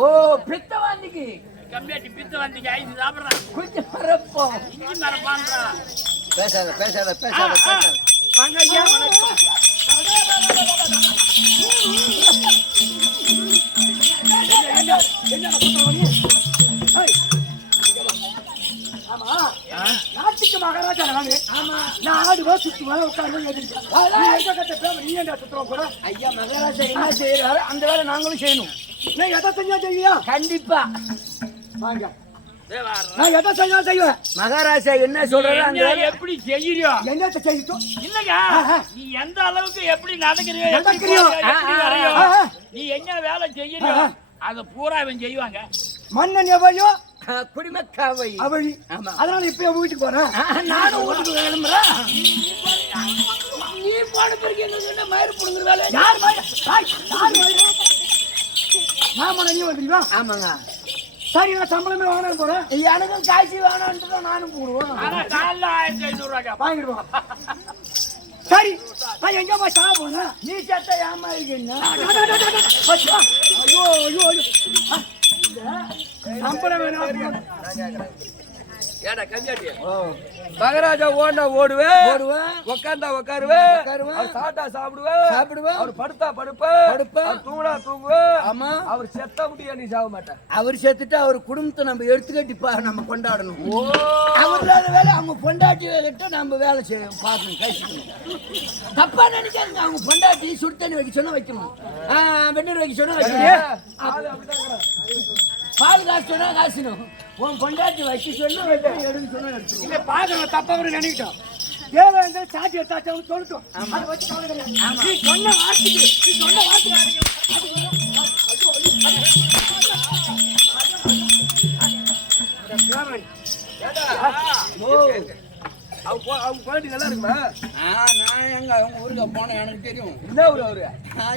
ஓ பித்தவாந்திக்கு கம்மியாட்டி பித்தவாந்திக்கு ice சாப்பிடுறான். கொஞ்சம் மரப்போம் மரப்பான்றா. பேசாத பேசாத பேசாத பேசாத. வாங்க ஐயா வணக்கம். நாட்டுக்கு மகாராஜா நானு. நான் ஆடுவேன் சுத்துவேன் உட்காந்து நீ ஏன்டா சுத்துறோம் கூட? ஐயா மகாராஜா என்ன செய்யறாரு அந்த வேலை நாங்களும் செய்யணும். நீ எதை செஞ்சா செய்வியா? கண்டிப்பா வாங்க நான் எதை செஞ்சா செய்வேன். மகாராஜா என்ன சொல்றாரு அந்த எப்படி செய்யறியோ என்னத்தை செய்யட்டும் இல்லையா? நீ எந்த அளவுக்கு எப்படி நடக்கிறியோ நீ என்ன வேலை செய்யறியோ அத பூரா இவன் செய்வாங்க. மன்னன் எவையோ குடிமக்காவை அவழி. அதனால இப்ப வீட்டுக்கு போறேன். நானும் வீட்டுக்கு கிளம்புறேன். நீ போன பிறகு என்ன மயிறு புடுங்குற வேலை? யார் மாமன் நீ வந்துருவா? ஆமாங்க. சரி நான் சம்பளமே வாங்கணும் போறேன். எனக்கும் காய்ச்சி வேணான்ட்டு நானும் போடுவேன். காலைல 1500 வாங்கிடுவோம். சரி நான் எங்க போய் சாப்பிட போனேன்? நீ செத்த ஏமாறிக்கணும். ஐயோ ஐயோ ஐயோ சம்பளம் வேணும். ஏடா கம்மியாட்டி மகாராஜா ஓடுனா ஓடுவேன், ஓடுவேன், உட்கார்ந்தா உட்காருவேன், உட்காருவேன், சாப்பிட்டா சாப்பிடுவேன், சாப்பிடுவேன், அவர் படுத்தா படுப்பேன், படுப்பேன், தூங்கினா தூங்குவேன். ஆமா அவர் செத்த முடியா நீ சாக மாட்டேன். அவர் செத்துட்டு அவர் குடும்பத்தை நம்ம எடுத்துக்கட்டிப்பா நம்ம கொண்டாடணும். அவர்களோட வேலை அவங்க பொண்டாட்டி கிட்ட நம்ம வேலை செய்யணும், பார்க்கணும், கழிச்சுக்கணும். தப்பா நினைக்காதுங்க. அவங்க பொண்டாட்டி சுடு தண்ணி வைக்க சொன்னா வைக்கணும், வெந்நீர் வைக்க சொன்னா வைக்கணும், பால் காசு சொன்னா காசணும். உன் பொண்டாட்டி வைக்க சொன்னா எடுக்க சொன்னா எடுத்து. இல்ல பாக்கணும் தப்பா அவரு நினைக்கிட்டோம். தேவையான சாட்சி எடுத்தாச்சும் சொல்லட்டும். நீ சொன்ன வார்த்தைக்கு நீ சொன்ன வார்த்தை அவங்க குவாலிட்டி நல்லா இருக்குமா? நான் எங்க அவங்க ஊருக்கு போனேன் எனக்கு தெரியும். என்ன ஊரு அவரு?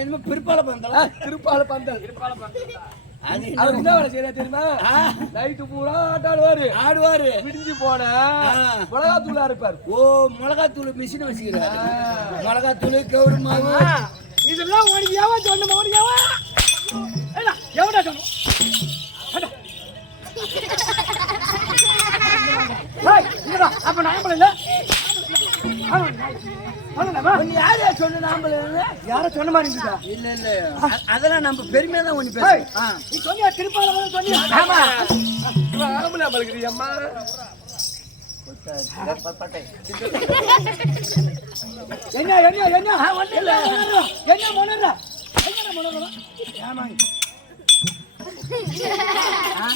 இனிமே பிற்பால பந்தல திருப்பால பந்தல். அவர் என்ன வேலை செய்யறா தெரியுமா? நைட்டு பூரா ஆட்டாடுவாரு, ஆடுவாரு. விடிஞ்சு போன மிளகாத்தூளா இருப்பாரு. ஓ மிளகாத்தூள் மிஷின் வச்சுக்கிறாரு. மிளகாத்தூள் கவுரு மாவு இதெல்லாம் உனக்கு ஏவா சொன்ன உனக்கு எவடா சொன்ன? அப்ப நாம இல்ல யாரையா சொன்ன நாம யார சொன்ன மாதிரி இருந்துட்டா? இல்ல இல்ல அதெல்லாம் நம்ம பெருமையா தான் ஒண்ணு பேசுறோம். நீ சொன்னியா திருப்பால சொன்னியா? ஆமா ஆம்பளை பழகுறியம்மா. என்ன என்ன என்ன ஒண்ணு இல்ல என்ன முனற என்ன முனற ஆமாங்க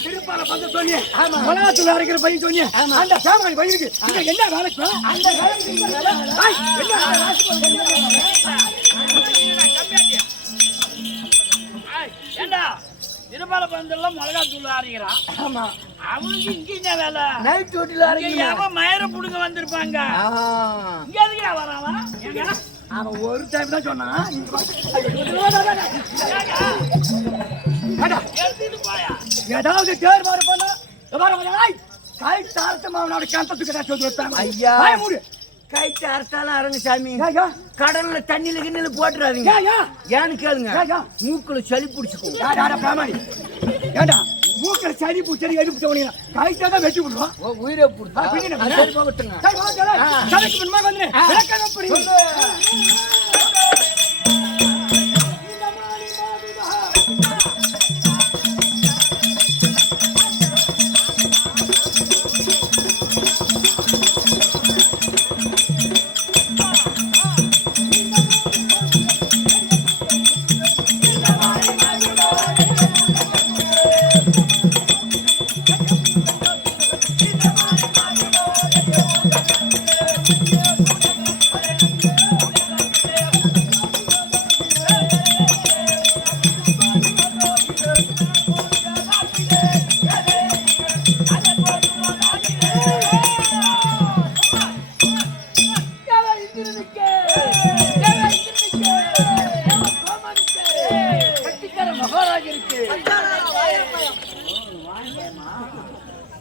திருப்பால பந்த சொன்னீங்க மொளகாத்தூள் அரைக்கிற பையன் சொன்னீங்க அந்த சாமான் பையனுக்கு இங்க என்ன வேலைக்கு அந்த வேலைக்கு என்ன ஏண்டா திருப்பால பந்தெல்லாம் மிளகாத்தூள் அரைக்கிறான். ஆமா அவனுக்கு இங்க வேலை நைட் டியூட்டில அரைக்கிறேன் அவன் மயிர புடுங்க வந்திருப்பாங்க. இங்க எதுக்கு வரான் ஏங்க அவன் ஒரு டைம் தான் சொன்னான் எடுத்துட்டு போயா ஏதாவது தேர் மாறு பண்ணா கை தாரத்தமா அவனோட கண்டத்துக்கு நான் சொல்லி வைப்பாங்க ஐயா மூடு கை தாரத்தாலும் அரங்க சாமி கடல்ல தண்ணியில கிண்ணில போட்டுறாதீங்க ஏன்னு கேளுங்க மூக்குல சளி பிடிச்சிக்கும் பிராமணி ஏண்டா மூக்குல சளி பிடிச்சடி எது பிடிச்சவனீங்க கைத்தா தான் வெட்டி விடுவான் உயிரை பிடிச்சா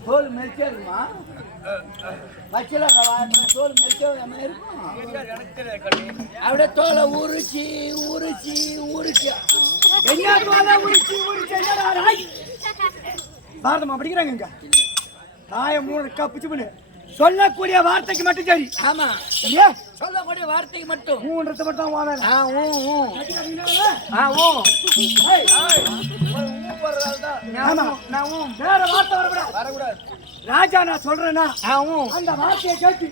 தோல் மெரிச்சா தோல் மெரிச்சா இருக்கும் அப்படியே தோலை உரிச்சி உரிச்சி உரிச்சி என்ன தோலை உரிச்சி உரிச்சி பாரதமா படிக்கிறாங்க தாய 3 கப்பிச்சு பண்ணு சொல்லக்கூடிய வார்த்தைக்கு மட்டும் சரி ஆமா இல்லையா சொல்லக்கூடிய வார்த்தைக்கு மட்டும் ஊன்றத மட்டும் வாவேல ஆமா நான் வேற வார்த்தை வரக்கூடாது ராஜா நான் சொல்றேன்னா அந்த வார்த்தையை கேட்டு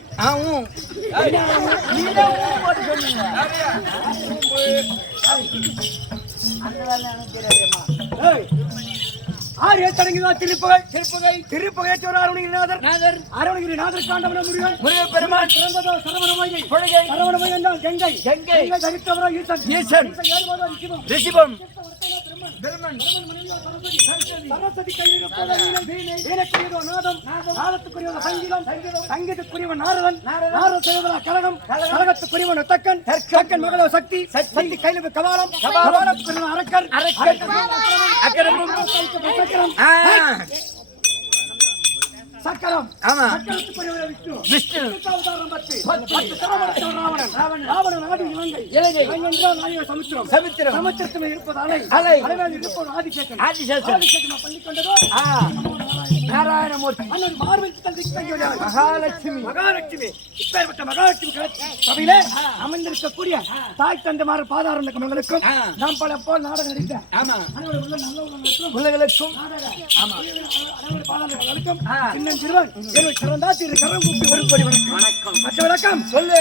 போட்டு சொன்னீங்க அந்த வேலை எனக்கு தெரியாதுமா ஆரிய தொடங்கிவா திருப்புகை அரவணகிரிநாதர் அரவணகிரிநாதர் காண்டவன முருகன் பெருமாள் பிறந்ததோ சரவணமொழி சரவணமொழி என்றால் கங்கை தரித்தவரோ ஈசன் ரிஷிபம் சரஸ்வதி கையிலோ நாதம் நாதத்துக்குரியவன் சங்கீதம் சங்கீதத்துக்குரியவன் நாரதன் நாரத கழகம் கழகத்துக்குரியவன் தக்கன் தக்கன் மகளோ சக்தி சக்தி கையில கபாலம் கபாலத்துக்குரியவன் அரக்கர் சக்கரம் ஆமா சக்கரத்துக்குரியவன் விஷ்ணு ராவணன் ஆதி இலங்கை என்றால் சமுத்திரம் இருப்பது அலை அலையில் இருப்பது ஆதிசேஷன் பண்ணிக்கொண்டதோ நாராயணமூர்த்தி அண்ணன் மார்வெல் மகாலட்சுமி இப்பேற்பட்ட மகாலட்சுமி சபையிலே அமர்ந்திருக்கக்கூடிய தாய் தந்தைமார் பாதாரண கமலங்களுக்கும் நாம் பல போல் நாடகம் நடித்த நல்ல உள்ளங்களுக்கும் பாதாரணங்களுக்கும் சின்ன சிறுவன் சிறந்தா திரு கரம் கூப்பி ஒரு கோடி வணக்கம் மற்ற வணக்கம் சொல்லு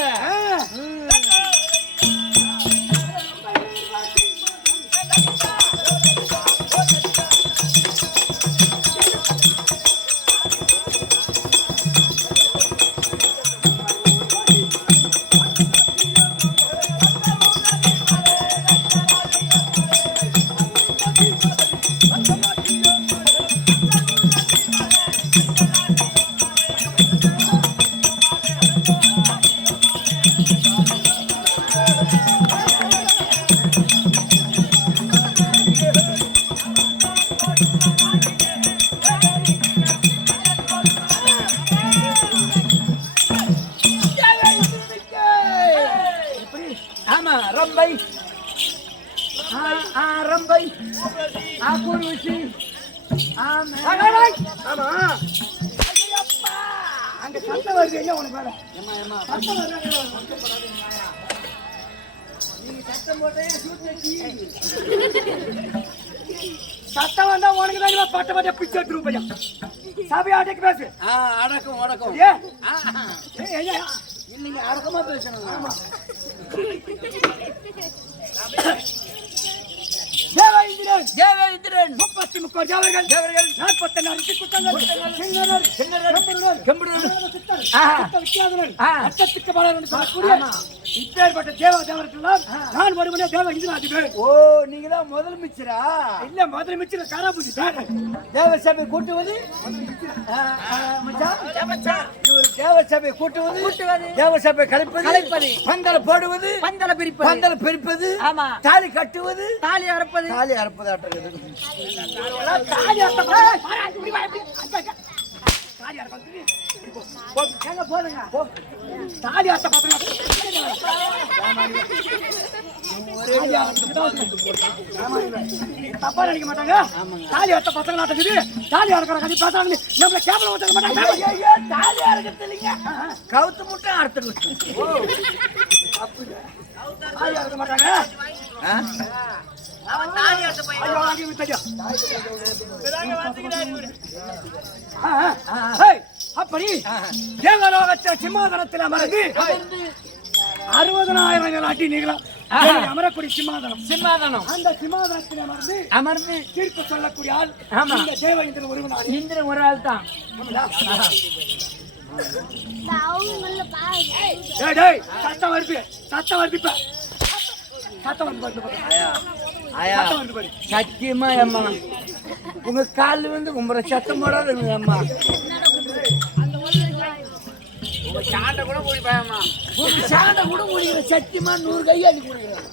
ரம்பை ரம்பை குருசி ஆமா அங்க சத்தம் வருது என்ன உனக்கு வேலை சத்தம் போட்டே சத்தம் வந்தா உனக்கு தான் பட்ட பட்ட பிச்சை எடுத்துரும் பையா. சபையை அடக்கி பேசு. அடக்கம் ஏ இல்லைங்க, அடக்கமா பேசணும். ஆமா. தேவேந்திரன் தேவேந்திரன் 33 தேவர்கள் 46 ரிஷிக்குட்டங்கள் கிண்ணறர் கெம்புடர் சித்தர் வித்தியாதரன் அட்டத்துக்கு பலர் என்று சொல்லக்கூடிய இப்பேற்பட்ட தேவர்களெல்லாம் நான் ஒருவனே தேவேந்திரன் அதிபர். ஓ, நீங்க தான் முதலமைச்சரா? இல்ல முதலமைச்சர் காராபுஜி தேவசபை கூட்டுவது இவர் தேவசபை கூட்டுவது, தேவசபை கலைப்பது, பந்தல போடுவது, பந்தல பிரிப்பது, தாலி கட்டுவது, தாலி அறுப்பது ஆட்டது. தப்பா நினைக்க மாட்டாங்க. தாலி அத்த பசங்க நாட்டுக்குது தாலி அறுக்கிற கட்டி பேசாங்க நம்மள கேவலம் வச்சுக்க மாட்டாங்க. தாலி அறுக்கிறது இல்லைங்க, கவுத்து முட்டை அறுத்து தாலி அறுக்க மாட்டாங்க. அப்படி தேவலோகத்தை சிம்மாதனத்தில் அமர்ந்து 60,000 அடி நீளம் அமரக்கூடிய சிம்மாதனம். அந்த சிம்மாதனத்தில் அமர்ந்து தீர்ப்பு சொல்லக்கூடிய ஆள் இந்த தேவேந்திரன் ஒருவன். இந்திரன் ஒரு ஆள் தான். சத்தம் வருது சத்தியமா அம்மா உங்க கால் வந்து கும்புற சத்தம் போடாத அம்மா. சாண்டை கூட குடிக்கிற சத்தியமா 100 கையாளி குடிக்கிறேன்.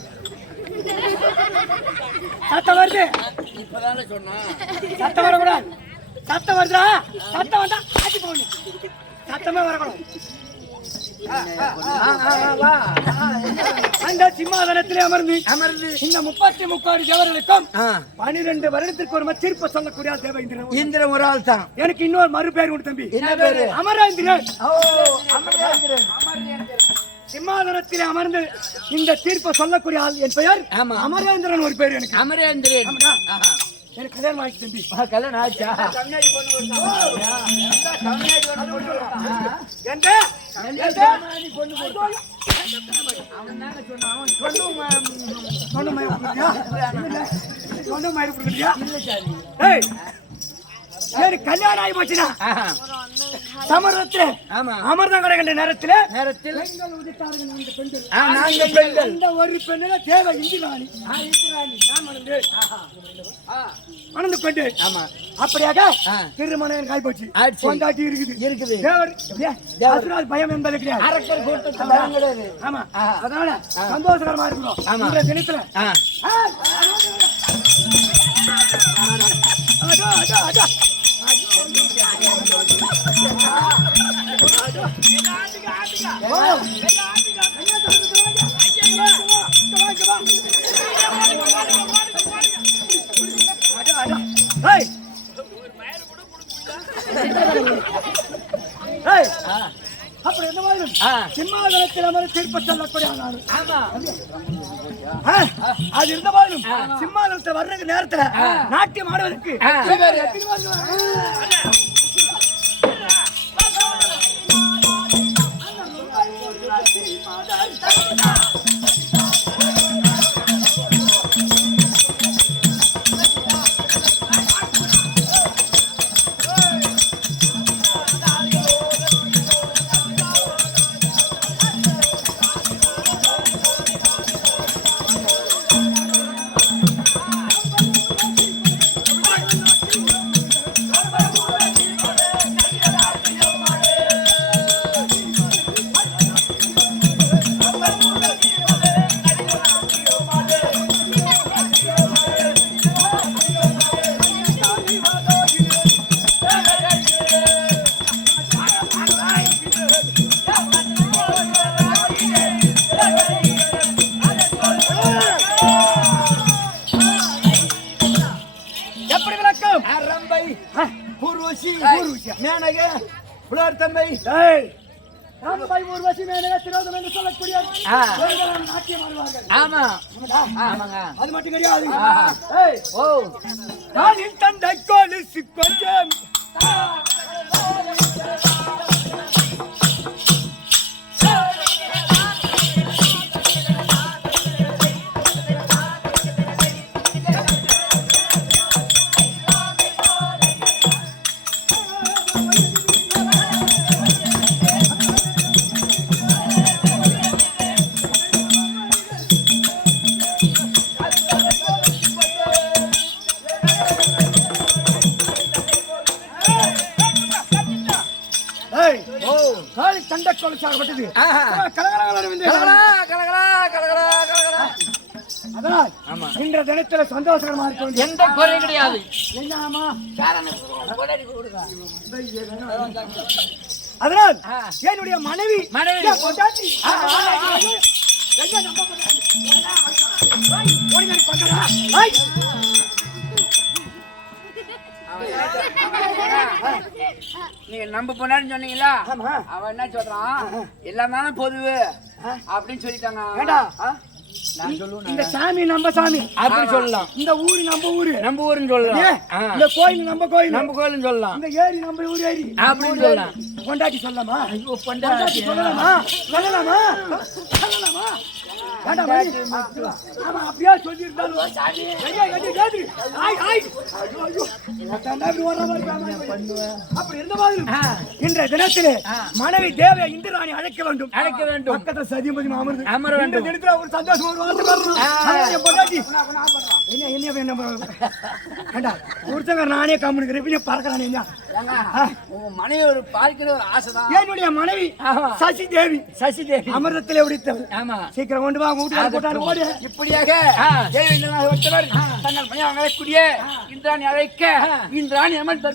சத்தம் வருது. இப்பதானே சொன்னா சத்தம் வரக்கூடாது. சத்தம் வருதா? சத்தம் வந்தா ஆட்டி போகணும். சத்தமே வரக்கூடாது. அந்த சிம்மாதனத்திலே அமர்ந்து இந்த 33 தேவர்களுக்கும் 12 வருடத்திற்கு ஒரு தீர்ப்பு சொல்லக்கூடிய தேவேந்திரன். இந்திரன் ஒரு ஆள் தான். எனக்கு இன்னொரு மறு பேர் உண்டு தம்பி. என்ன பேரு? அமரேந்திரன். அமரேந்திரன். சிம்மாதனத்திலே அமர்ந்து இந்த தீர்ப்பை சொல்லக்கூடிய ஆள் என் பெயர் அமரேந்திரன். ஒரு பேர் எனக்கு அமரேந்திரன். எனக்கு கல்யாணம் ஆயிடுச்சு தம்பி. கல்யாணம் ஆச்சா? கல்யாணம் ஆகி போச்சுனா சமரத்துல அமர்தான் கிடைக்கின்ற நேரத்தில் ஒரு பெண்ணு தேவை இந்திராணி மணந்து கொண்டு அப்படியாக திருமணம் காய் போச்சு. கொண்டாட்டி இருக்குது பயம் என்பது கிடையாது. ஆமா, அதனால சந்தோஷகரமா இருக்கிறோம் இந்த தினத்துல. அப்படி என்ன மாதிரி சிம்மாதனத்தில் அமர்ந்து தீர்ப்பு சொல்லக்கூடிய அது இருந்த போதிலும் சிம்மாதனத்தை வர்றதுக்கு நேரத்துல நாட்டியம் ஆடுவதற்கு ஒரு வருஷம் திரோதம் என்று சொல்லக்கூடிய நாட்டியம் ஆடுவார்கள். ஆமா ஆமாங்க. அது மட்டும் கிடையாது. காலில் தந்தை கொலுசு கொஞ்சம் காலி தண்டை கொலுசாகப்பட்டது. அதனால் இன்ற தினத்துல சந்தோஷகரமா இருக்க எந்த குறையும் கிடையாது. என்னமா அதனால் என்னுடைய மனைவி பொண்டாட்டி நீங்க நம்ப போனான்னு சொன்னீங்களா? அவன் என்ன சொல்றான், எல்லாமே பொதுவு அப்படின்னு சொல்லிட்டாங்க. இந்த சாமி நம்ம சாமி அப்படி சொல்லலாம். இந்த ஊரு நம்ம ஊரு நம்ம ஊருன்னு சொல்லலாம். இந்த கோயில் நம்ம கோயில் நம்ம கோயில்னு சொல்லலாம். இந்த ஏரி நம்ம ஊர் ஏரி அப்படின்னு சொல்லலாம். பொண்டாட்டி சொல்லலாமா? ஐயோ பொண்டாட்டி சொல்லலாமா? சொல்லலாமா? சொல்லலாமா? அப்படியா சொல்லியிருந்தாலும் அப்படி இருந்த மாதிரி இன்றைய தினத்திலே மனைவி தேவை இந்திராணி அழைக்க வேண்டும். பக்கத்தில் சதிபதி அமர வேண்டும். தினத்துல ஒரு சந்தோஷம் ஒரு வார்த்தை பொண்டாட்டி என்ன ஒருத்தங்க நானே கம்முனுக்கு பறக்கிறானே. உங்க மனைவி ஒரு பார்க்கிற ஒரு ஆசைதான். என்னுடைய மனைவி சசி தேவி அமிர்தத்திலே உடித்தவர். ஆமா சீக்கிரம் கொண்டு வா. இப்படியாக தங்கள் மனைவி அழைக்கூடிய இந்திராணி அழைக்க இந்திராணி அமர்ந்த